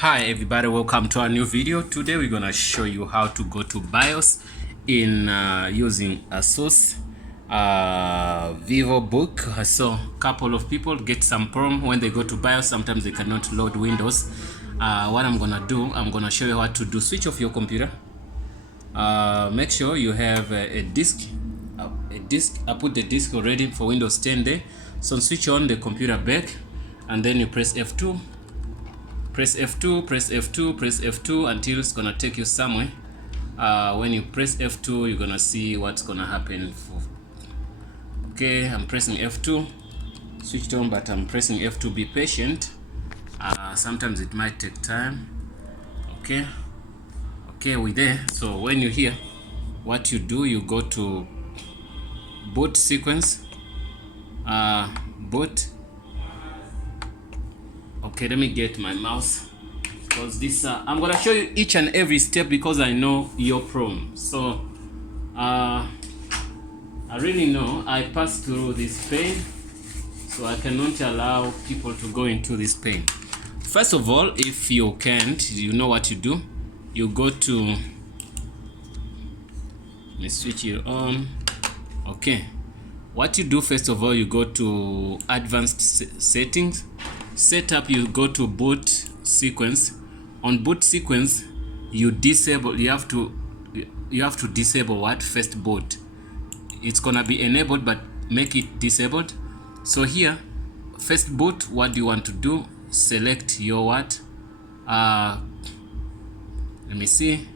Hi everybody, welcome to our new video. Today we're gonna show you how to go to BIOS in using ASUS VivoBook. So couple of people get some problem when they go to BIOS. Sometimes they cannot load Windows. What I'm gonna do, I'm gonna show you what to do. Switch off your computer. Make sure you have a disk. I put the disk already for Windows 10 there. So switch on the computer back, and then you press F2. Press F2, press F2, press F2 until it's gonna take you somewhere. When you press F2, you're gonna see what's gonna happen. Okay, I'm pressing F2, switched on, but I'm pressing F2. Be patient. Sometimes it might take time. Okay, we're there. So when you're here, what you do, you go to boot sequence, boot. Okay, let me get my mouse, because this I'm gonna show you each and every step because I know your problem. So I really know I passed through this pain, so I cannot allow people to go into this pain. First of all, if you can't, you know what you do. You go to, let me switch it on. Okay, what you do, first of all, you go to advanced settings, setup. You go to boot sequence. On boot sequence, you disable, you have to disable what? First boot. It's gonna be enabled, but make it disabled. So here, first boot, what do you want to do? Select your what? Let me see,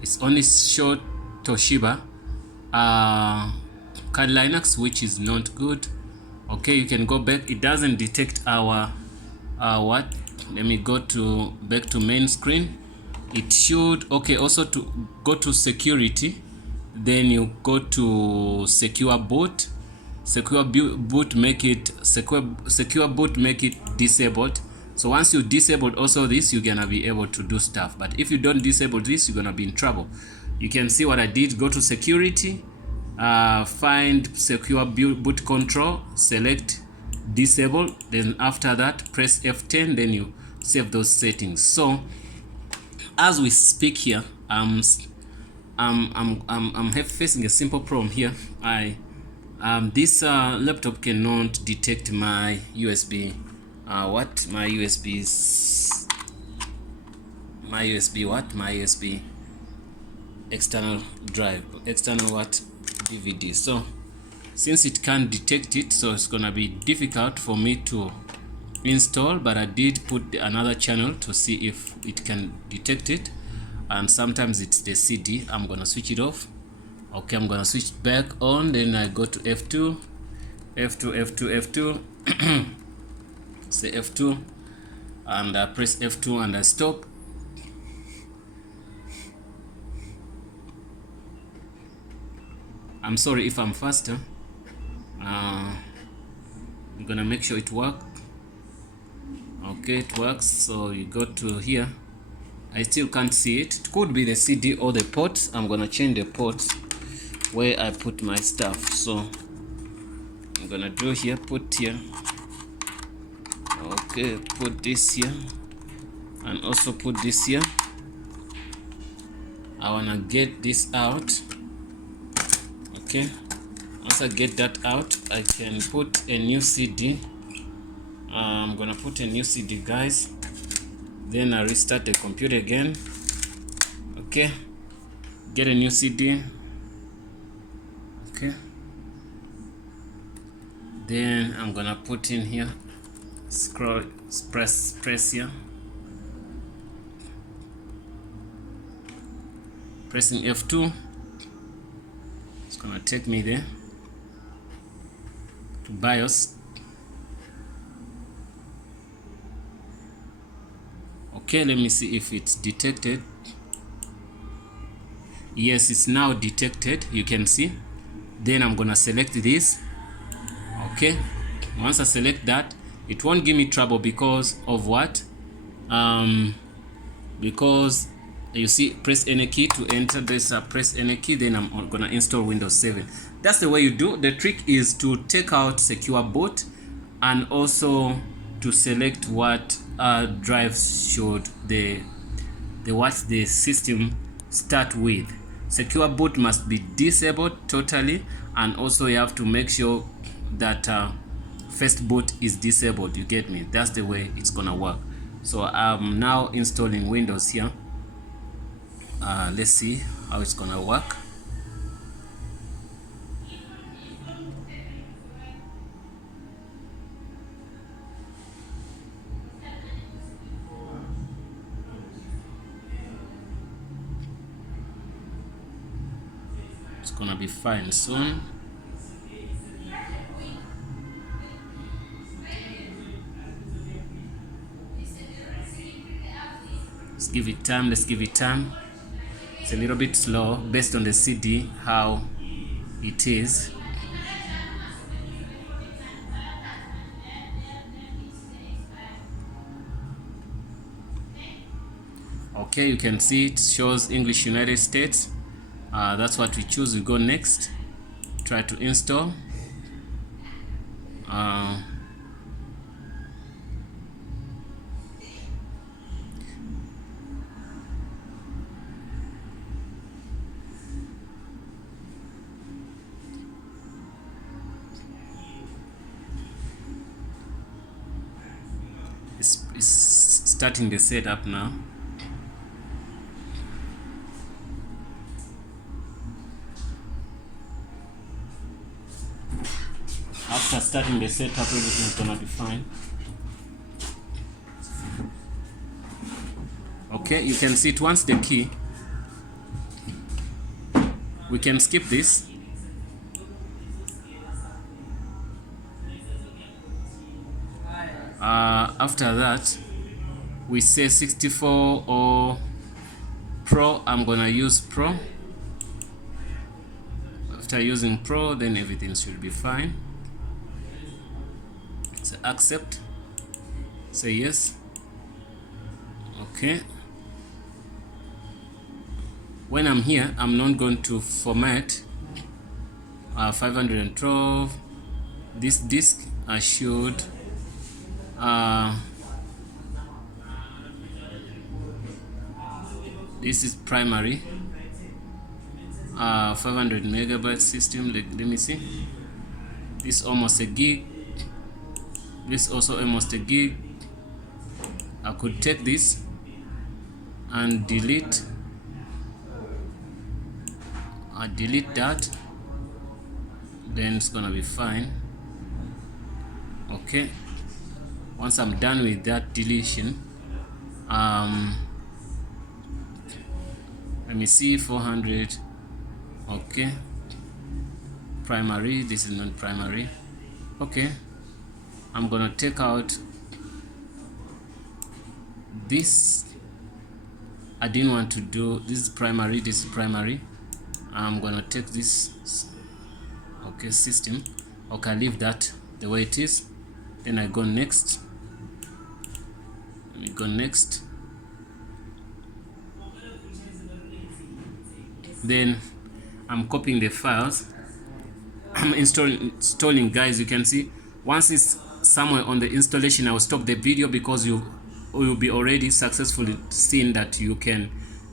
it's only show Toshiba CAD Linux, which is not good. Okay, you can go back. It doesn't detect our what? Let me go to back to main screen. It should. Okay, also to go to security, then you go to secure boot. Secure boot, make it secure boot, make it disabled. So once you disabled also this, you're gonna be able to do stuff. But if you don't disable this, you're gonna be in trouble. You can see what I did. Go to security, find secure boot control, select disable, then after that press F10, then you save those settings. So as we speak here, I'm facing a simple problem here. This laptop cannot detect my USB my USB external drive, external what? DVD. So since it can't detect it, so it's gonna be difficult for me to install, but I did put another channel to see if it can detect it, and sometimes it's the CD. I'm gonna switch it off. Okay, I'm gonna switch back on, then I go to F2, say F2, and I press F2 and I stop. I'm sorry if I'm faster. I'm gonna make sure it works. Okay, it works. So you go to here. I still can't see it. It could be the CD or the ports. I'm gonna change the ports where I put my stuff. So I'm gonna do here, put here. Okay, put this here, and also put this here. I wanna get this out. Okay, once I get that out, I can put a new CD. I'm gonna put a new CD, guys. Then I restart the computer again. Okay, get a new CD. Okay, then I'm gonna put in here, scroll, press here, pressing F2. It's gonna take me there to BIOS. Okay, let me see if it's detected. Yes, it's now detected, you can see. Then I'm gonna select this. Okay, once I select that, it won't give me trouble because of what? Because you see, press any key to enter this, press any key, then I'm gonna install Windows 7. That's the way you do. The trick is to take out secure boot and also to select what drive should the what the system start with. Secure boot must be disabled totally, and also you have to make sure that first boot is disabled. You get me? That's the way it's gonna work. So I'm now installing Windows here. Let's see how it's gonna work. It's gonna be fine soon. Let's give it time. Let's give it time. It's a little bit slow based on the CD how it is. Okay, you can see it shows English United States. That's what we choose. We go next. Try to install. It's starting the setup now. After starting the setup, everything's gonna be fine. Okay, you can see it wants the key. We can skip this. After that, we say 64 or Pro. I'm gonna use Pro. After using Pro, then everything should be fine. So accept, say yes. Okay, when I'm here, I'm not going to format 512. This disk I should this is primary 500 megabyte system. Let me see, this almost a gig, this also almost a gig. I could take this and delete that, then it's gonna be fine. Okay, once I'm done with that deletion, let me see, 400. Okay, primary, this is not primary. Okay, I'm gonna take out this. I didn't want to do this is primary, this is primary. I'm gonna take this. Okay, system. Okay, I leave that the way it is. Then I go next. Let me go next. Then I'm copying the files. I'm installing, guys. You can see once it's somewhere on the installation, I will stop the video because you will be already successfully seen that you can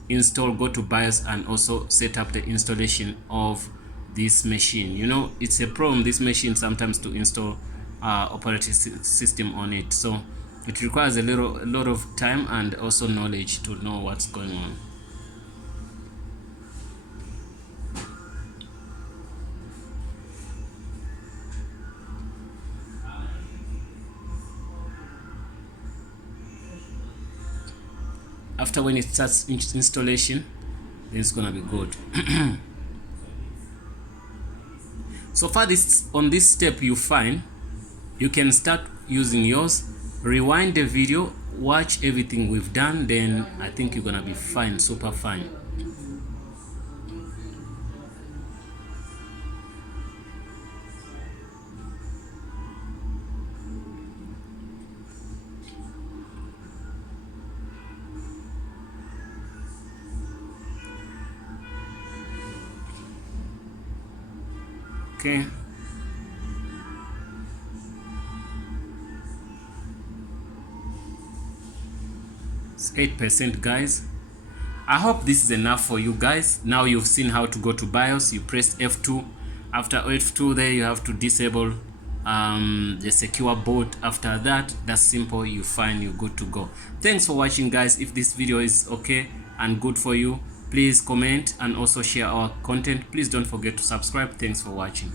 install, go to BIOS, and also set up the installation of this machine. You know, it's a problem, this machine, sometimes to install operating system on it, so it requires a lot of time and also knowledge to know what's going on. After when it starts installation, then it's gonna be good. So far on this step you find you can start using yours, rewind the video, watch everything we've done, then I think you're gonna be fine, super fine. Okay. It's 8%, guys. I hope this is enough for you guys. Now you've seen how to go to BIOS. You press F2. After F2 there, you have to disable the secure boot. After that, that's simple. You find you're good to go. Thanks for watching, guys. If this video is okay and good for you, please comment and also share our content. Please don't forget to subscribe. Thanks for watching.